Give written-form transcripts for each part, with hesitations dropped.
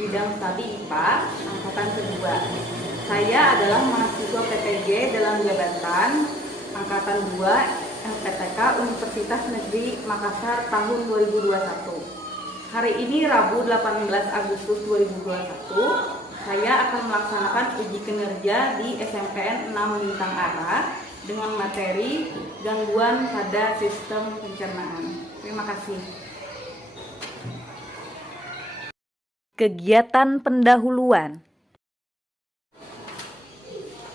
bidang studi IPA angkatan kedua. Saya adalah mahasiswa PPG dalam jabatan angkatan 2 LPTK Universitas Negeri Makassar tahun 2021. Hari ini Rabu 18 Agustus 2021, saya akan melaksanakan uji kinerja di SMPN 6 Lintang Ara dengan materi gangguan pada sistem pencernaan. Terima kasih. Kegiatan pendahuluan.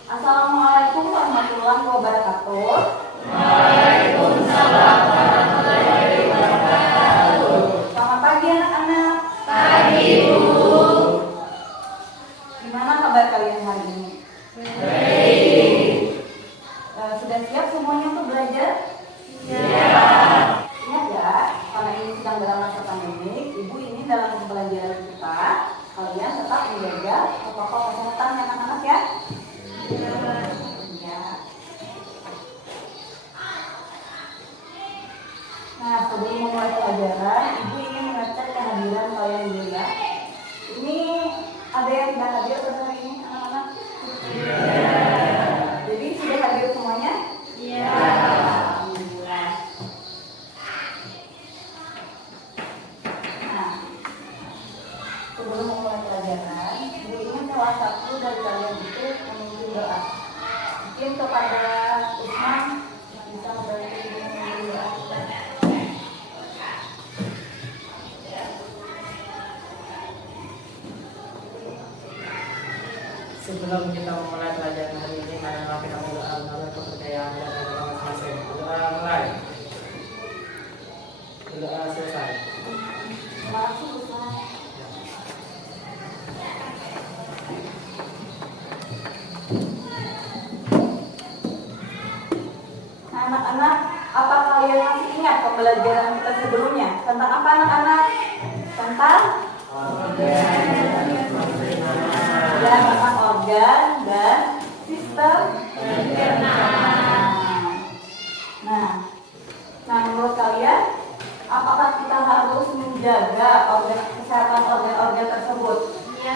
Assalamualaikum warahmatullahi wabarakatuh. Waalaikumsalam warahmatullahi wabarakatuh. Selamat pagi anak-anak. Pagi, Bu. Gimana kabar kalian hari ini? Baik. Sudah siap semuanya untuk belajar? Siap. Ingat ya, karena ini sedang dalam masa pandemi, Ibu ini dalam pembelajaran kita, kalian tetap menjaga protokol kesehatan ya anak-anak ya? Ya. Nah, sebelum memulai pelajaran, Ibu ingin mengecek kehadiran kalian dulu ya. Ini ada yang tidak hadir pada hari ini anak-anak? Jadi sudah hadir semuanya? Iya. Alhamdulillah. Nah, sebelum memulai pelajaran, Ibu ingin salah satu dari kalian itu memimpin doa. Mungkin kepada Usman bisa membantu Ibu memimpin doa kita. Sebelum kita memulai pelajaran hari ini, marilah kita berdoa menurut kepercayaan dan agama masing-masing. Berdoa mulai. Berdoa selesai. Terima kasih Usman. Nah, anak-anak, apa kalian masih ingat pembelajaran kita sebelumnya? Tentang apa anak-anak? Tentang tentang organ dan sistem pencernaan. Nah, menurut kalian, apakah kita harus menjaga kesehatan organ-organ tersebut? Ya.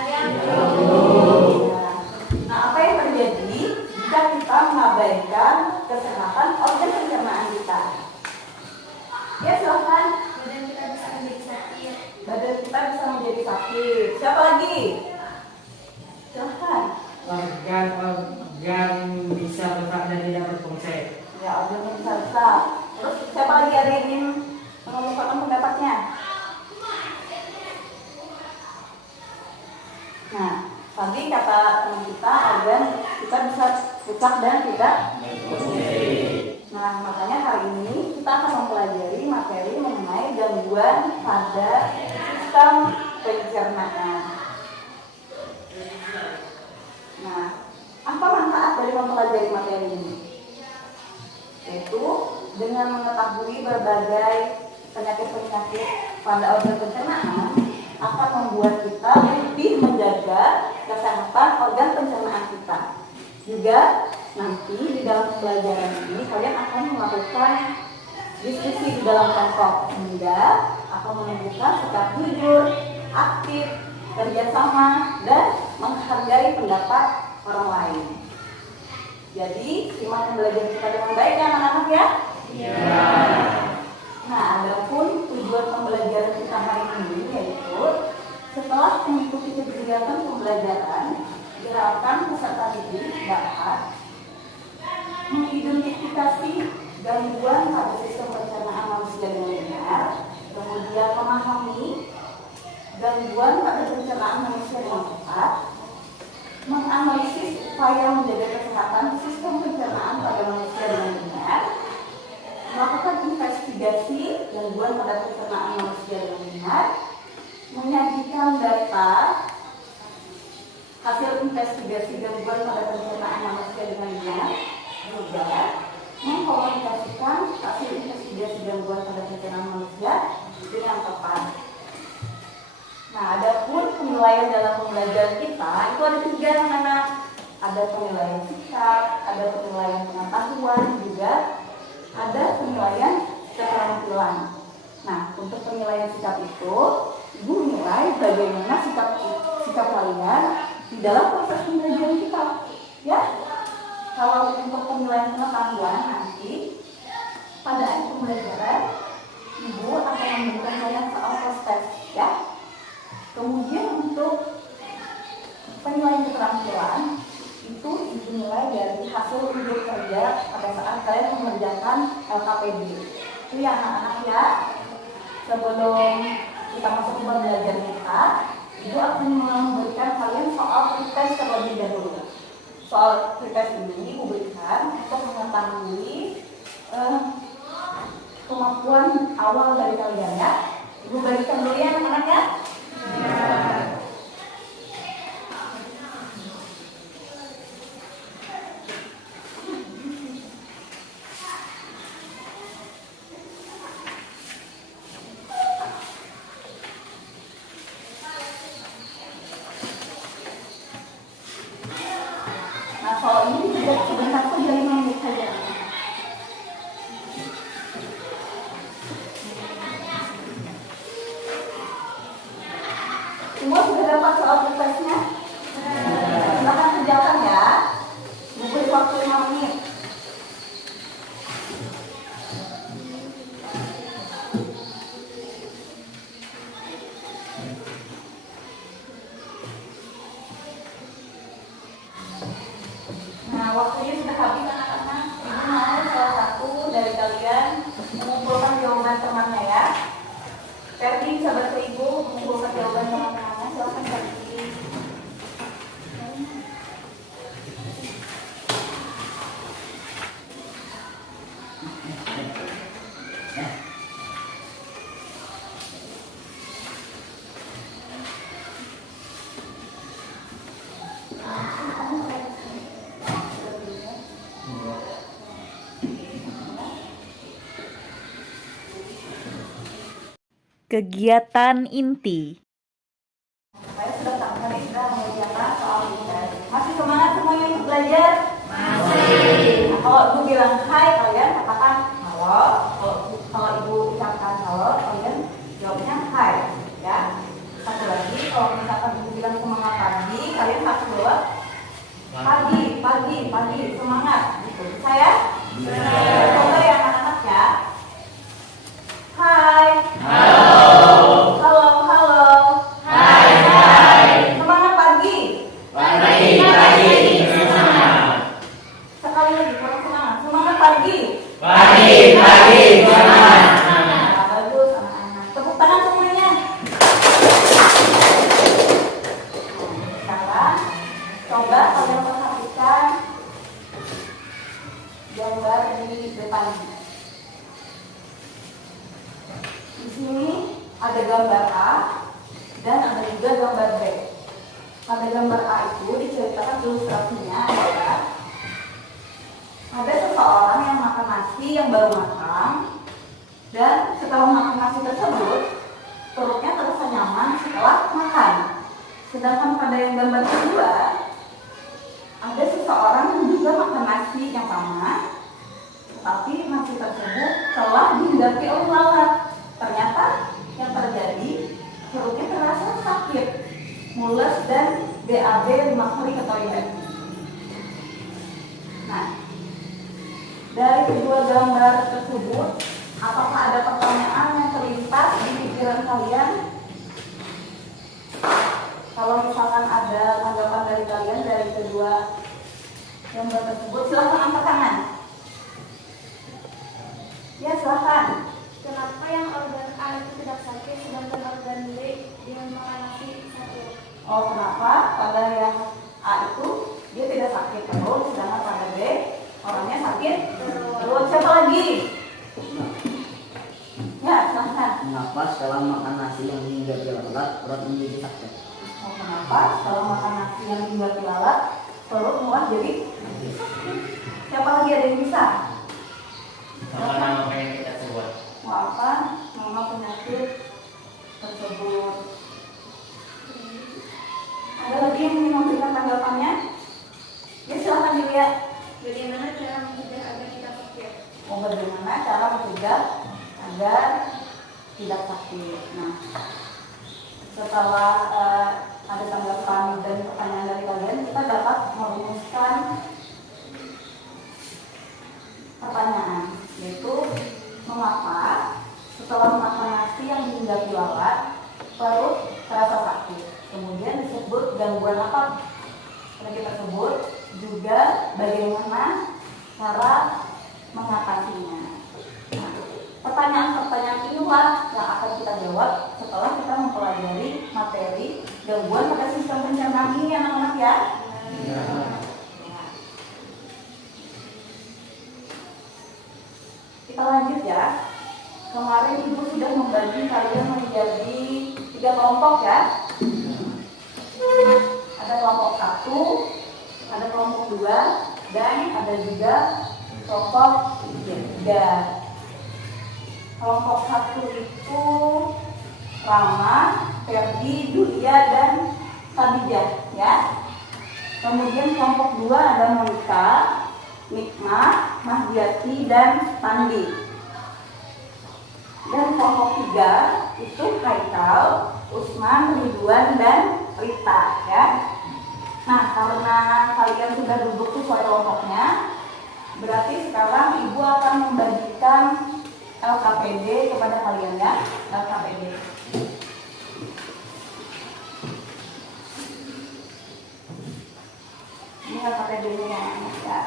Nah, apa yang terjadi jika kita mengabaikan kesehatan organ pencernaan kita? Ya, silakan. Badan kita bisa menjadi sakit. Badan kita bisa menjadi sakit. Siapa lagi? Silakan. Organ bisa retak dan tidak berfungsi. Ya, organ bisa rusak. Terus siapa lagi ada yang ingin mengemukakan pendapatnya? Nah, tadi kata teman kita organ kita bisa rusak dan tidak berfungsi. Nah, makanya hari ini kita akan mempelajari materi mengenai gangguan pada sistem pencernaan. Nah, apa manfaat dari mempelajari materi ini? Yaitu dengan mengetahui berbagai penyakit-penyakit pada organ pencernaan akan membuat kita lebih menjaga kesehatan organ pencernaan kita. Juga nanti di dalam pembelajaran ini kalian akan melakukan diskusi di dalam kelompok sehingga akan menunjukkan sikap jujur, aktif, kerjasama, dan menghargai pendapat orang lain. Jadi simak pembelajaran kita dengan baik ya anak-anak ya. Iya. Nah, adapun tujuan pembelajaran kita hari ini yaitu setelah mengikuti kegiatan pembelajaran, diharapkan peserta didik dapat mengidentifikasi gangguan pada sistem pencernaan manusia dengan benar, kemudian memahami gangguan pada pencernaan manusia dengan tepat, menganalisis upaya menjaga kesehatan sistem pencernaan pada manusia dengan benar, melakukan investigasi gangguan pada pencernaan manusia dengan benar, menyajikan data hasil investigasi gangguan pada pencernaan manusia dengan benar, juga mengkomunikasikan hasil investigasi gangguan pada pencernaan manusia dengan tepat. Nah, adapun penilaian dalam pembelajaran kita itu ada 3 anak-anak. Ada penilaian sikap, ada penilaian pengetahuan, juga ada penilaian keterampilan. Nah, untuk penilaian sikap itu, Ibu nilai bagaimana sikap kalian di dalam proses pembelajaran kita, ya. Kalau untuk penilaian pengetahuan nanti pada akhir pembelajaran, Ibu akan memberikan kalian soal tes, ya. Kemudian untuk penilaian keterampilan itu Ibu nilai dari hasil hidup kerja pada saat kalian mengerjakan LKPD. Itu ya anak-anak ya. Sebelum kita masuk ke pembelajaran kita, Ibu akan memberikan kalian soal pretest terlebih dahulu. Soal pretest ini Ibu berikan untuk mengetahui kemampuan awal dari kalian ya. Ibu berikan dulu ya anak-anak ya. Nah, soal ini juga sebentar saja 5 menit saja. Semua sudah dapat soal pretestnya? Silahkan kerjakan ya. Beri waktu 5 menit. Nah, waktunya sudah habis anak-anak. Ibu mau salah satu dari kalian mengumpulkan jawaban temannya ya. Ferdi bisa bantu Ibu mengumpulkan jawaban teman-temannya. Silakan Ferdi. Kegiatan inti. Saya sudah mengerjakan soal ini. Masih semangat semuanya untuk belajar? Masih. Nah, kalau Ibu bilang hai, kalian katakan halo. Kalau Ibu ucapkan halo, kalian jawabnya hai, ya. Satu lagi, kalau misalkan Ibu bilang semangat pagi, kalian harus jawab pagi, semangat. Gitu. Bisa ya? Coba ya anak-anak ya. Hai. Halo. Semangat pagi. Sekali lagi, kurang semangat. Semangat pagi. Nah, bagus anak-anak. Tepuk tangan semuanya. Sekarang coba kalian perhatikan gambar di depan. Di sini ada gambar A dan ada juga gambar B. Pada gambar A itu diceritakan ilustrasinya adalah ada seseorang yang makan nasi yang baru matang, dan setelah makan nasi tersebut perutnya terasa nyaman setelah makan. Sedangkan pada yang gambar kedua ada seseorang yang juga makan nasi yang sama, tetapi nasi tersebut telah dihinggapi oleh lalat. Ternyata yang terjadi perutnya terasa sakit, mules dan BAB 5 kali ke toilet. Nah, dari kedua gambar tersebut, apakah ada pertanyaan yang terlintas di pikiran kalian? Kalau misalkan ada tanggapan dari kalian dari kedua gambar tersebut, silahkan angkat tangan. Ya, silahkan. Kenapa yang organ A itu tidak sakit sedangkan organ B dengan makan nasi sakit? Oh, kenapa pada yang A itu dia tidak sakit terus, sedangkan pada B orangnya sakit terus? Siapa lagi? Ya, silahkan. Mengapa setelah makan nasi yang hingga lalat perut menjadi sakit? Oh, kenapa setelah makan nasi yang hingga lalat perut mulai jadi sakit? Siapa lagi, ada yang bisa? Nama yang kita buat. Mau apa? Nama penyakit tersebut. Ada lagi yang ingin memberikan tanggapannya? Ya, silahkan dilihat. Bagaimana cara mencegah agar kita sakit? Mau bagaimana cara mencegah agar tidak sakit. Nah, setelah ada tanggapan dan pertanyaan dari kalian, kita dapat merumuskan pertanyaan, yaitu mengapa setelah makan nasi yang dihinggapi lalat perut terasa sakit. Kemudian disebut gangguan apa penyakit tersebut, juga bagaimana cara mengatasinya. Nah, pertanyaan-pertanyaan inilah yang akan kita jawab setelah kita mempelajari materi gangguan pada sistem pencernaan ini, anak-anak ya. Ya. Kita lanjut ya. Kemarin ibu sudah membagi kalian menjadi 3 kelompok ya. Ada kelompok 1, ada kelompok 2, dan ada juga kelompok 3. Kelompok 1 itu Rama, Ferdi, Julia, dan Khadijah ya. Kemudian kelompok 2 ada Monica, Nikma, Mahdiati, dan Pandi. Dan kelompok 3 itu Haikal, Usman, Ridwan, dan Rita ya. Nah, karena kalian sudah duduk sesuai kelompoknya, berarti sekarang ibu akan membagikan LKPD kepada kalian ya. LKPD. Ini LKPD-nya ya.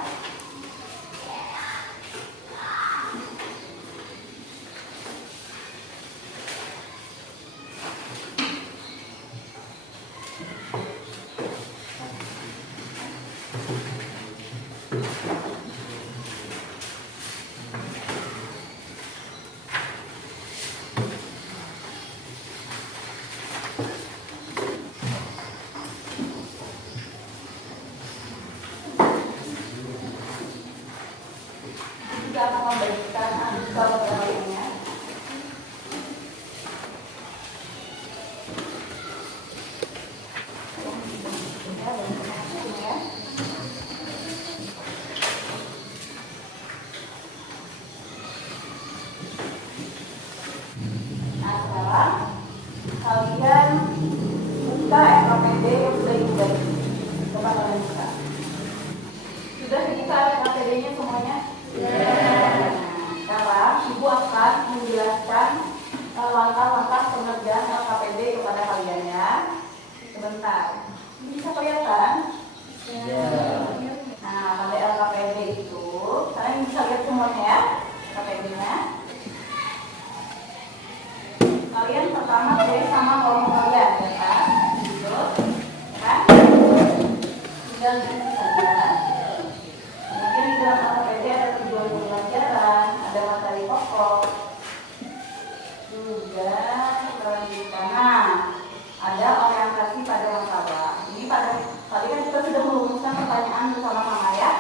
Kita akan membagikan adukan kepada kalian ya. Nah, sekarang kalian buka LKPD yang sudah ibu bagi. Coba kalian buka. Sudah dibuka LKPD-nya semuanya? Nah, sekarang ibu akan menjelaskan langkah-langkah pengerjaan LKPD kepada kalian ya. Sebentar. Bisa kelihatan? Nah, pada LKPD itu kalian bisa lihat semuanya ya LKPD-nya. Kalian pertama dari sama kelompok kalian ya kan? Gitu. Ya kan? Tinggal ini saja. Mungkin di dalam LKPD ada tujuan pembelajaran, ada materi pokok, juga kelanjutan. Nah, ada orientasi pada masalah. Ini tadi kan kita sudah merumuskan pertanyaan bersama-sama ya.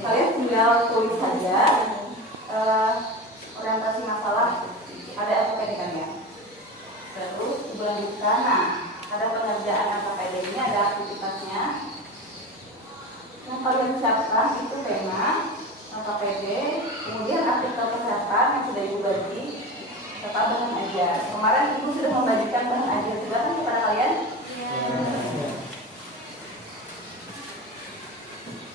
Kalian tinggal tulis saja orientasi masalah pada LKPD kan ya. Terus dilanjutkan. Nah, ada pengerjaan LKPD ini, ada aktivitasnya. Yang kalian siapkan itu tema LKPD, kemudian artikel kesehatan yang sudah ibu bagi, serta bahan ajar. Kemarin ibu sudah membagikan bahan ajar juga kan kepada kalian?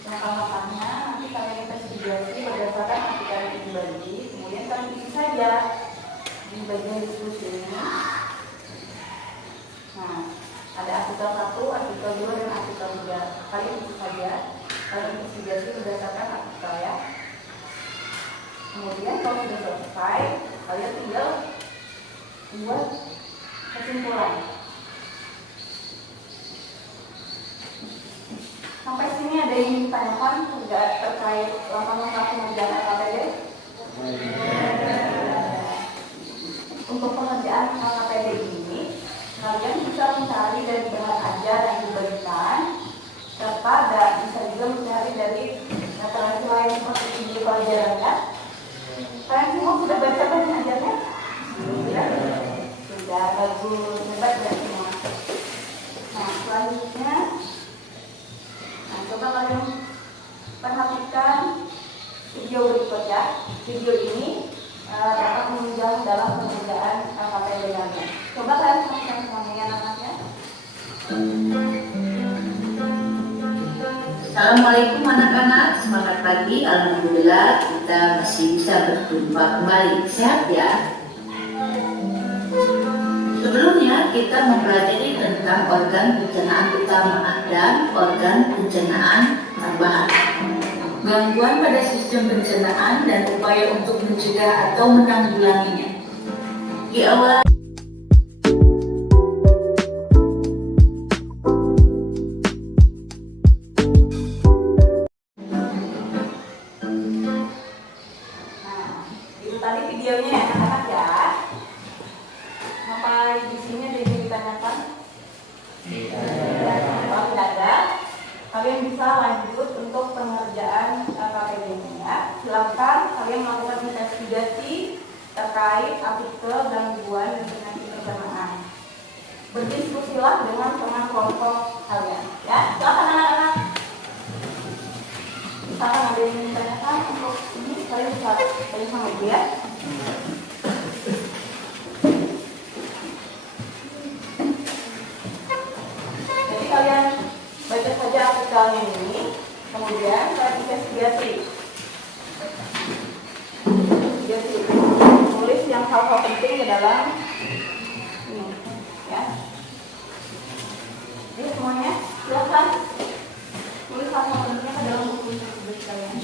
Langkah-langkahnya nanti kalian investigasi berdasarkan artikel yang ibu bagi, kemudian kalian isi saja di bagian diskusi ini. Nah, ada artikel 1, artikel 2, dan artikel 3. Kalian isi saja. Kalian investigasi berdasarkan artikel ya. Kemudian kalau sudah selesai, kalian tinggal buat kesimpulan. Sampai sini ada yang ditanyakan terkait langkah-langkah pengerjaan LKPD? Untuk pengerjaan LKPD ini, kalian bisa mencari dari bahan ajar yang dibagikan, serta bisa juga mencari dari referensi lain seperti video pelajaran kan? Kalian semua sudah baca bahan ajarnya? Sudah? Sudah, bagus. Hebat ya semua. Nah, selanjutnya, coba kalian perhatikan video berikut ya. Video ini dapat menunjang dalam pengerjaan LKPD. Coba kalian saksikan semuanya ya anak-anaknya. Assalamualaikum anak-anak, semangat pagi. Alhamdulillah kita masih bisa berjumpa kembali. Sehat ya? Sebelumnya kita mempelajari tentang organ pencernaan utama dan organ pencernaan tambahan. Gangguan pada sistem pencernaan dan upaya untuk mencegah atau menanggulanginya. Di awal Nah, itu tadi videonya ya anak-anak ya. Apa di sini ada yang ditanyakan? Kalau tidak ada, kalian bisa lanjut untuk pengerjaan KKPD-nya ya. Silakan kalian melakukan investigasi terkait artikel gangguan dan penyakit pencernaan. Berdiskusilah dengan teman kelompok kalian ya. Silakan anak-anak. Misalkan ada yang ditanyakan untuk ini, kalian bisa tanya sama ibu ya. Jadi kalian baca saja artikelnya ini, kemudian kalian investigasi. Tulis yang hal-hal penting di dalam ini, ya. Jadi semuanya silakan tulis hal-hal pentingnya ke dalam buku tulis kalian.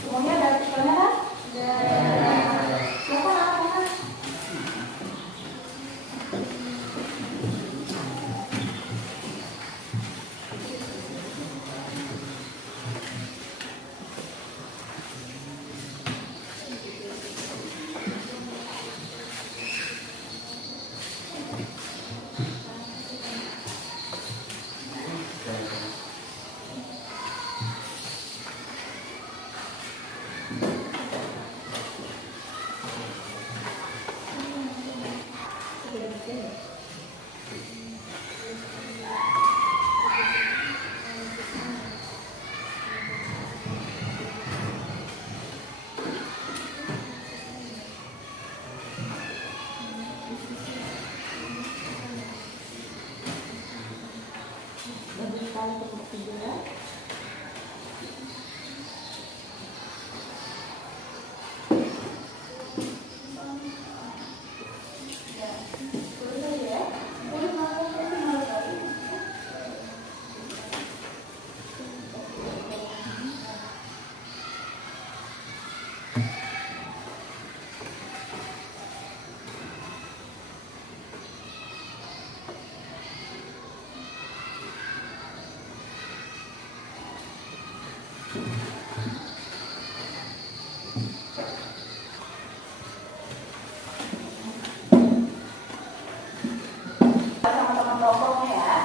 Semuanya ada artikelnya kan? Silakan anak-anak. Sama-sama kelompoknya ya.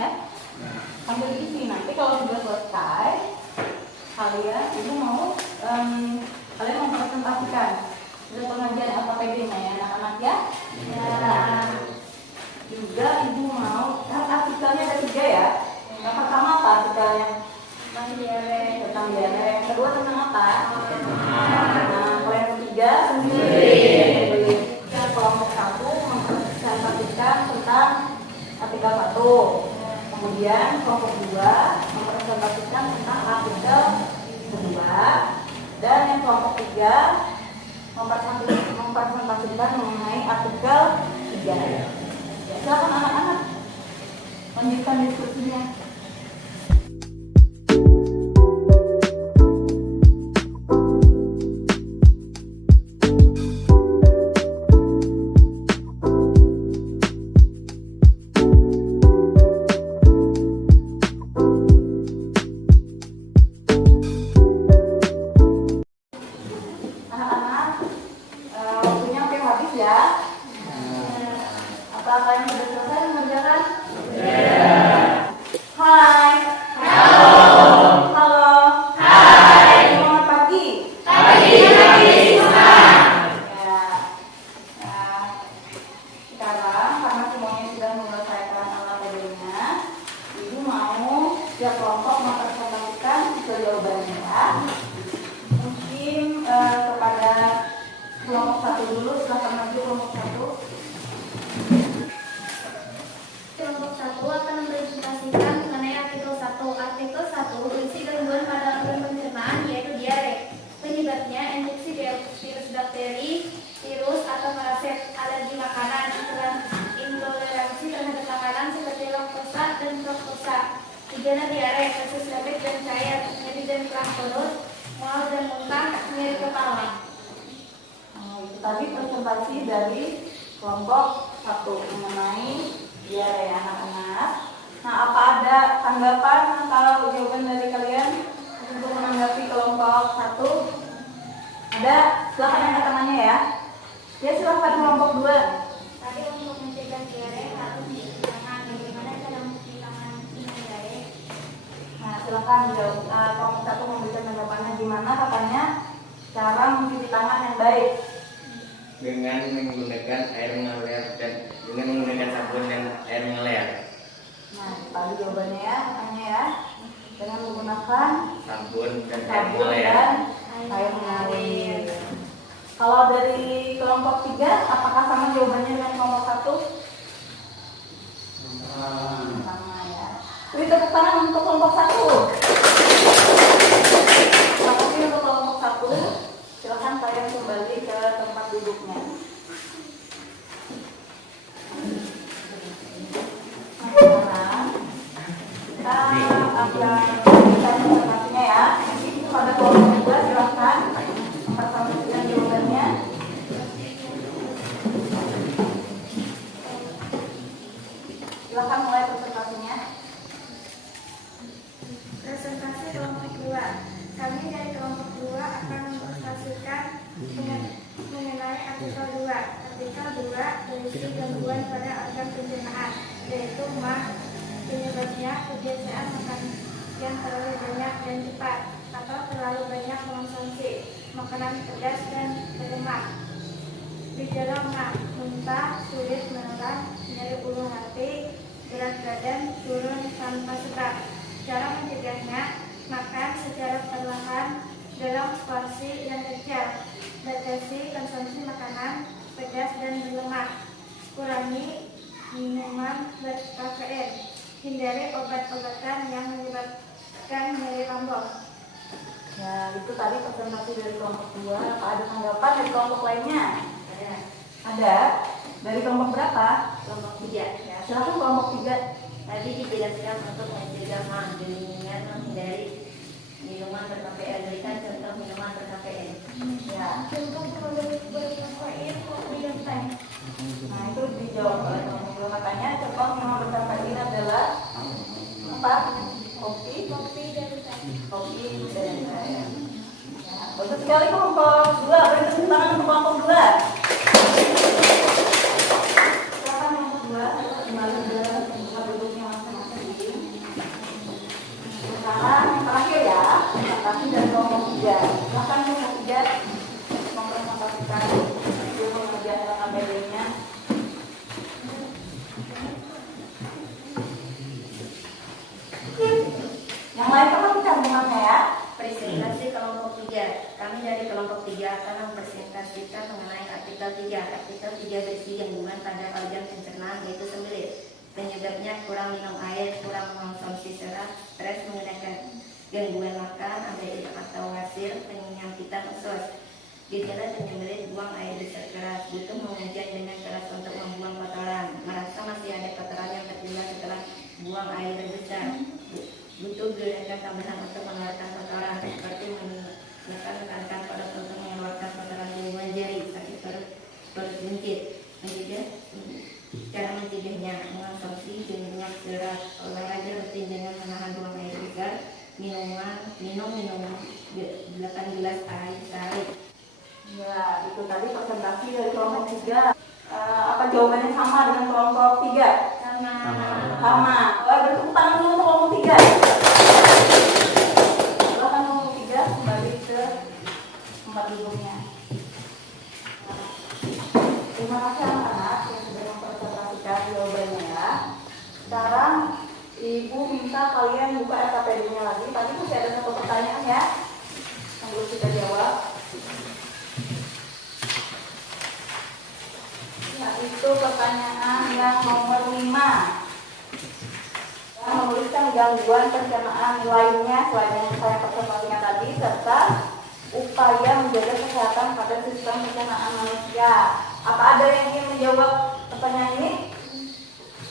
ya. Sambil diisi. Nanti kalau sudah selesai, kalian itu mau kalian mempresentasikan hasil pengajian AKPD-nya ya anak-anak ya. Juga ibu mau artikelnya ada 3 ya. Yang pertama apa artikelnya? Tentang diare. Yang kedua tentang apa? Nah, kalau yang ketiga sendiri. Kelompok 1 mempresentasikan tentang artikel 1. Kemudian kelompok 2 mempresentasikan tentang artikel 2. Dan yang kelompok 3 mempresentasikan mengenai artikel 3. Ya, silakan anak-anak lanjutkan diskusinya. Anak-anak, waktunya hampir habis ya. Apa kalian sudah selesai mengerjakan? Hai. Halo. Selamat pagi. Ya. Sekarang karena semuanya sudah menyelesaikan AKPD-nya, ibu mau setiap kelompok mempresentasikan hasil jawabannya ya. Mungkin kepada kelompok 1 dulu, silakan maju kelompok 1. Kelompok 1 akan mempresentasikan mengenai artikel 1. Artikel 1 berisi gangguan pada organ pencernaan yaitu diare. Penyebabnya infeksi virus bakteri, virus atau parasit, alergi makanan, intoleransi terhadap makanan seperti laktosa dan fruktosa. Gejala diare, kasus rapid dan cair, nyeri dan keras perut, mual dan muntah, nyeri kepala. Itu tadi presentasi dari kelompok 1 mengenai diare ya anak-anak. Nah, apa ada tanggapan atau jawaban dari kalian untuk menanggapi kelompok 1? Ada? Silakan angkat tangannya ya. Ya, silakan kelompok 2. Tadi untuk mencegah diare harus mencuci tangan. Bagaimana cara mencuci tangan dengan baik? Nah, silakan jawab. Kelompok 1 memberikan tanggapannya gimana katanya cara mencuci tangan yang baik. Dengan menggunakan air mengalir dan dengan menggunakan sabun dan air mengalir. Nah, tadi jawabannya ya, katanya ya. Dengan menggunakan Sabun dan air sabun mengalir. dan air mengalir. Kalau dari kelompok 3, apakah sama jawabannya dengan kelompok 1? Sama ya. Beri tepuk tangan untuk kelompok 1. Terima kasih untuk kelompok 1. Silakan kalian kembali ke tempat duduknya. Nah, sekarang kita akan memberikan informasinya ya. Pada kelompok 2 silakan mempresentasikan jawabannya. Silakan mulai presentasinya. Presentasi kelompok 2. Kami dari kelompok 2 akan mempresentasikan mengenai artikel 2. Artikel 2 berisi gangguan pada organ pencernaan, yaitu mah. Penyebabnya kebiasaan makan yang terlalu banyak dan cepat atau terlalu banyak mengonsumsi makanan pedas dan berlemak. Gejala mah: muntah, sulit menelan, nyeri ulu hati, berat badan turun tanpa sebab. Cara mencegahnya: makan secara perlahan dalam porsi yang kecil, batasi konsumsi makanan pedas dan berlemak, kurangi minuman berkafein, hindari obat-obatan yang menyebabkan nyeri lambung. Ya, itu tadi presentasi dari kelompok 2. Apa ada tanggapan dari kelompok lainnya? Ada. Dari kelompok berapa? Kelompok 3. Ya, silakan kelompok 3. Tadi dijelaskan untuk mencegah mah dengan menghindari minuman berkafein. Berikan contoh minuman berkafein. Ya. Contoh berkafein, kopi dan teh. Nah, itu dijawab oleh kelompok 2. Katanya contoh minuman berkafein adalah apa? Kopi dan teh. kopi dan teh. Ya, bagus sekali kelompok 2. Beri tepuk tangan untuk kelompok 2. Silakan kelompok 2 kembali ke tempat duduknya masing-masing. Kami dari kelompok 3 akan mempresentasikan mengenai artikel 3. Artikel 3 berisi gangguan pada organ pencernaan yaitu sembelit. Penyebabnya kurang minum air, kurang mengonsumsi serat, stres menggunakan gangguan makan, ABG atau hasil penyempitan usus. Gejala penyembelit, buang air besar keras, butuh mengujian dengan keras untuk membuang kotoran, merasa masih ada kotoran yang tertinggal setelah buang air besar, butuh gerakan tambahan untuk mengeluarkan kotoran seperti menekan perut untuk mengeluarkan kotoran di lingkungan jari, sakit perut buncit. Cara mencegahnya, mengonsumsi minyak serat, olahraga rutin dengan menahan buang air besar, minum 8 gelas air sehari. Ya, itu tadi presentasi dari kelompok 3. Apa jawabannya sama dengan kelompok 3? Sama. Bertepuk tangan dulu untuk kelompok 3. Silakan kelompok 3 kembali ke tempat duduknya. Terima kasih anak-anak yang sudah mempresentasikan jawabannya ya. Sekarang Ibu minta kalian buka SKPD-nya lagi. Tadi masih ada satu pertanyaan ya yang belum kita jawab. Itu pertanyaan yang nomor 5. Yang menuliskan gangguan pencernaan lainnya selain yang saya presentasikan tadi serta upaya menjaga kesehatan pada sistem pencernaan manusia. Apa ada yang ingin menjawab pertanyaan ini?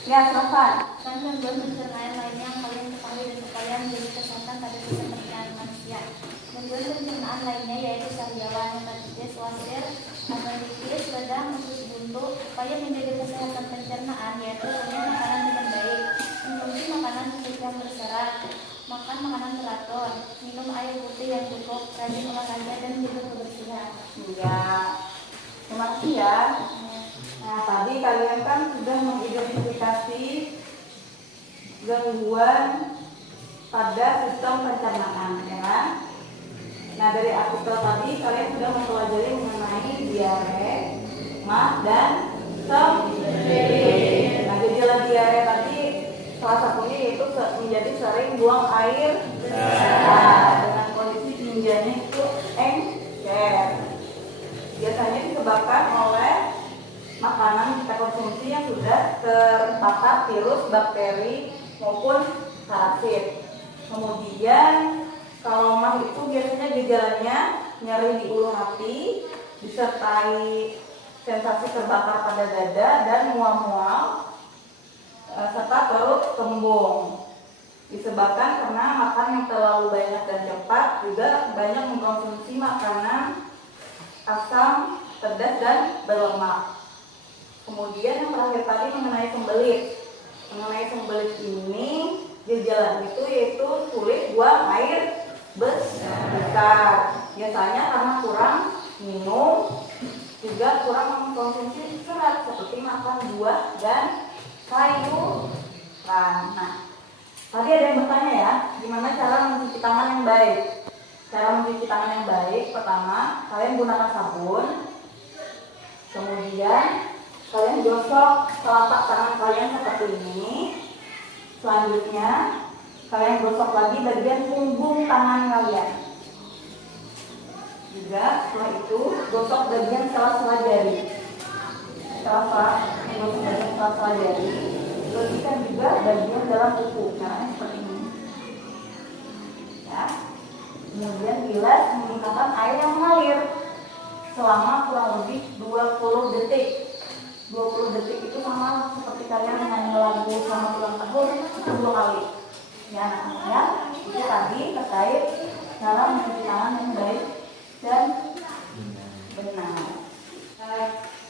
Ya, silakan. Gangguan pencernaan lainnya yang kalian ketahui dan upaya menjaga kesehatan pada sistem pencernaan manusia. Gangguan pencernaan lainnya yaitu sariawan, hepatitis, wasir, appendicitis, radang, usus buntu. Upaya menjaga kesehatan pencernaan yaitu punya makanan dengan baik, mengkonsumsi makanan yang berserat, makan makanan teratur, minum air putih yang cukup, rajin olahraga dan jaga kebersihan. Ya, terima kasih ya. Nah, tadi kalian kan sudah mengidentifikasi gangguan pada sistem pencernaan, ya kan? Nah, dari artikel tadi kalian sudah mempelajari mengenai diare, mah, dan sembelit. Nah, gejala diare tadi salah satunya yaitu menjadi sering buang air besar dengan kondisi tinjanya itu encer. Biasanya disebabkan oleh makanan yang kita konsumsi yang sudah terpapar virus, bakteri maupun parasit. Kemudian kalau mah itu biasanya gejalanya nyeri di ulu hati, disertai sensasi terbakar pada dada dan mual-mual, serta perut kembung. Disebabkan karena makan yang terlalu banyak dan cepat, juga banyak mengkonsumsi makanan asam, pedas, dan berlemak. Kemudian yang terakhir tadi mengenai sembelit. Mengenai sembelit ini gejala itu yaitu sulit buang air besar. Biasanya karena kurang minum, juga kurang mengkonsumsi serat seperti makan buah dan sayuran. Nah, tadi ada yang bertanya ya, gimana cara mencuci tangan yang baik? Cara mencuci tangan yang baik, pertama kalian gunakan sabun, kemudian kalian gosok telapak tangan kalian seperti ini. Selanjutnya kalian gosok lagi bagian punggung tangan kalian. Juga setelah itu gosok bagian sela-sela jari. Setelah gosok bagian sela-sela jari, bersihkan juga bagian dalam kuku. Caranya seperti ini. Ya. Kemudian bilas menggunakan air yang mengalir selama kurang lebih 20 detik. 20 detik itu sama seperti kalian menyanyi lagu selamat ulang tahun itu 2 kali. Ya anak-anak, itu tadi terkait cara mencuci tangan yang baik dan benar.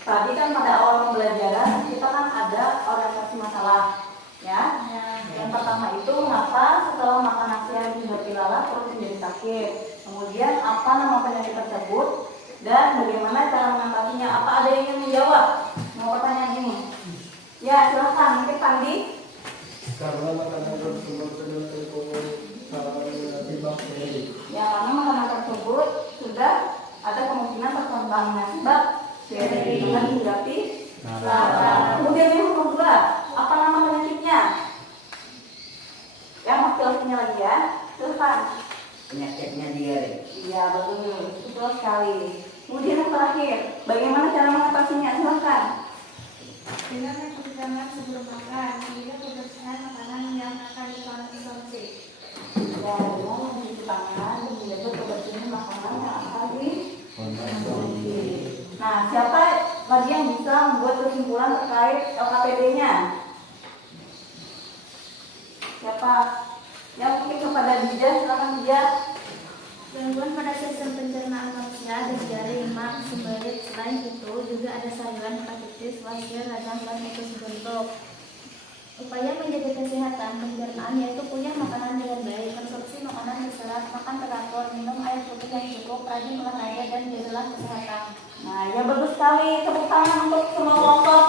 Tadi kan pada awal pembelajaran kita kan ada orientasi masalah, ya. Yang pertama itu mengapa setelah makan nasi yang berpilalah perut menjadi sakit. Kemudian apa nama penyakit tersebut dan bagaimana cara mengatasinya. Apa ada yang ingin menjawab mau pertanyaan ini? Ya silakan, mungkin Pandi. Karena makanan tersebut sudah terkumpul di bakteri. Ya karena makanan tersebut sudah ada kemungkinan terkontaminasi bakteri. Dengan berarti kemudian yang kedua, apa nama penyakitnya? Yang masih lagi ya, silakan. penyakitnya diare. Iya, betul sekali. Kemudian yang terakhir, bagaimana cara mengatasinya? Silahkan. Dengan mencuci tangan sebelum makan, menjaga kebersihan makanan yang akan dikonsumsi. Ya, dengan mencuci tangan dan menjaga kebersihan makanan yang akan dikonsumsi. Nah, siapa lagi yang bisa membuat kesimpulan terkait LKPD-nya? Siapa? Yang mungkin kepada Dija, silakan Dija. Gangguan pada sistem pencernaan manusia ada diare, lemah, sembelit. Selain itu juga ada sayuran, hepatitis, wasir, radang, dan usus buntu. Upaya menjaga kesehatan pencernaan yaitu kunyah makanan dengan baik, konsumsi makanan berserat, makan teratur, minum air putih yang cukup, rajin olahraga, dan jagalah kesehatan. Nah, ya bagus sekali. Tepuk tangan untuk semua kelompok.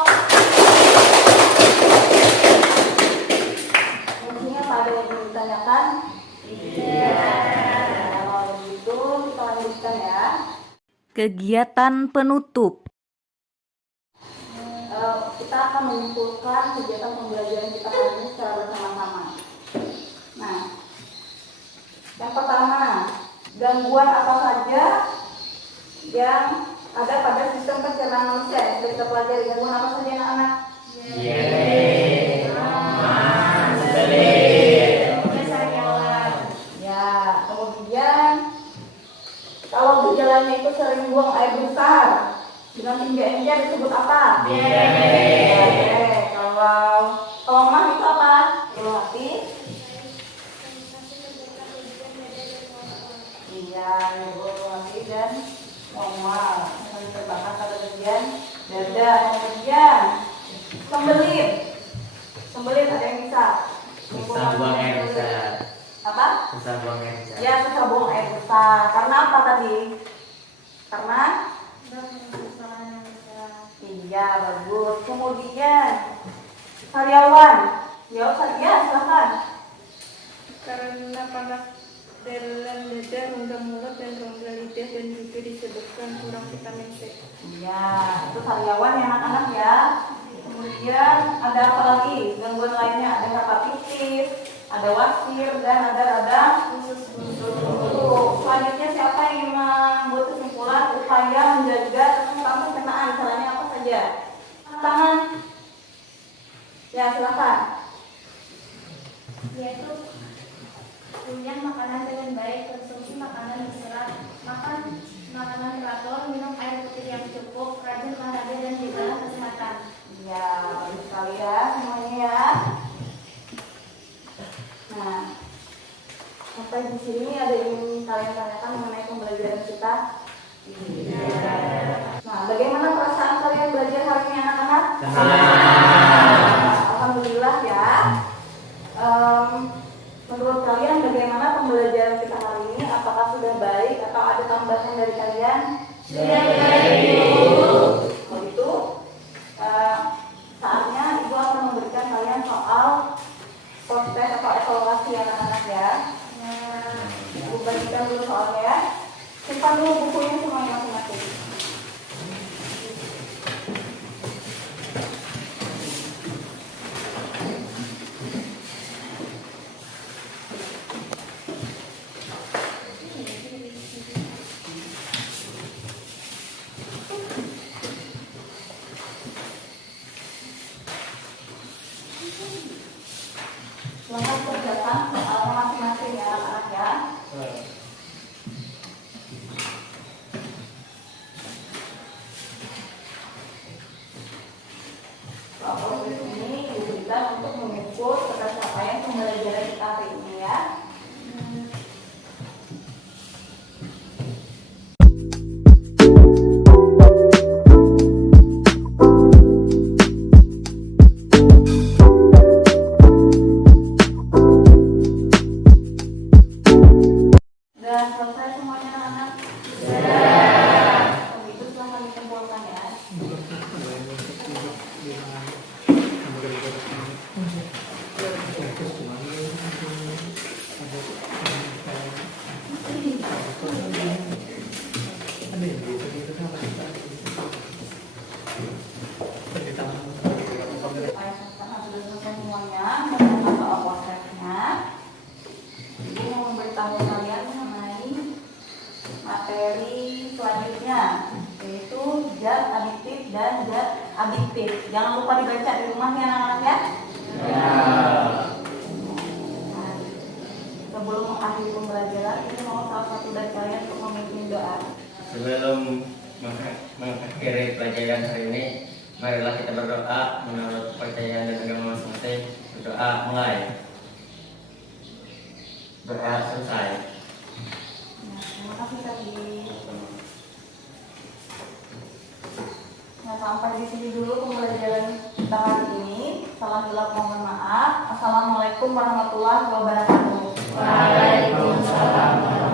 Mungkin Pak ada yang ingin ditanyakan? Iya. Kalau begitu kita lanjutkan ya. Kegiatan penutup. Kita akan menyimpulkan kegiatan pembelajaran kita hari ini secara bersama-sama. Nah, yang pertama, gangguan apa saja yang ada pada sistem pencernaan manusia yang sudah kita pelajari. Gangguan apa saja anak-anak? Ya, kemudian kalau gejalanya itu sering buang air besar dengan tinggi encer disebut apa? Diare. Kalau mah itu apa? Ilu hati. Iya, ilu hati dan mual. Yang terbakar pada bagian dada. Kemudian sembelit. Sembelit ada yang bisa? Susah buang air besar. Apa? Susah buang air besar. Ya, susah buang air besar. Karena apa tadi? Karena? Iya, bagus. Kemudian karyawan. Ya, silakan. Karena panas dalam dada, rongga mulut, dan rongga lidah, dan juga disebabkan kurang vitamin C. Iya, itu karyawan ya anak-anak ya. Kemudian ada apa lagi? Gangguan lainnya ada hepatitis, ada wasir, dan ada radang usus buntu. Selanjutnya siapa yang ingin membuat kesimpulan upaya menjaga tentang pencernaan? Caranya apa saja? Tangan. Ya, silakan. Yaitu kunyah makanan dengan baik, konsumsi makanan berserat, makan makanan teratur, minum air putih yang cukup, rajin olahraga, dan jagalah kesehatan. Ya, bagus sekali ya semuanya ya. Nah, sampai di sini ada yang ingin kalian tanyakan mengenai pembelajaran kita? Nah, bagaimana perasaan kalian belajar hari ini anak-anak? Alhamdulillah ya. Menurut kalian bagaimana pembelajaran kita hari ini? Apakah sudah baik atau ada tambahan dari kalian? Sudah baik. Kalau itu saatnya Ibu akan memberikan kalian soal proses atau evaluasi anak-anak ya. Ibu bagikan dulu soalnya ya. Simpan dulu bukunya semuanya masing-masing. Selamat kerjakan soalnya masing-masing ya anak-anak ya. Proses ini diberikan untuk mengukur pencapaian pembelajaran kita hari ini ya. Sudah selesai semuanya anak-anak? Sudah. Begitu silahkan dikumpulkan ya. positif. Jangan lupa dibaca di rumahnya anak-anak ya. Ya. Nah, sebelum mengakhiri pembelajaran, ini mau salah satu dari kalian untuk memimpin doa. Sebelum mengakhiri pelajaran hari ini, marilah kita berdoa menurut kepercayaan dan agama masing-masing. Berdoa mulai. Doa selesai. Nah, terima kasih tadi. Nah, sampai di sini dulu pembelajaran kita hari ini. Salah hilaf mohon maaf. Assalamualaikum warahmatullahi wabarakatuh. Waalaikumsalam.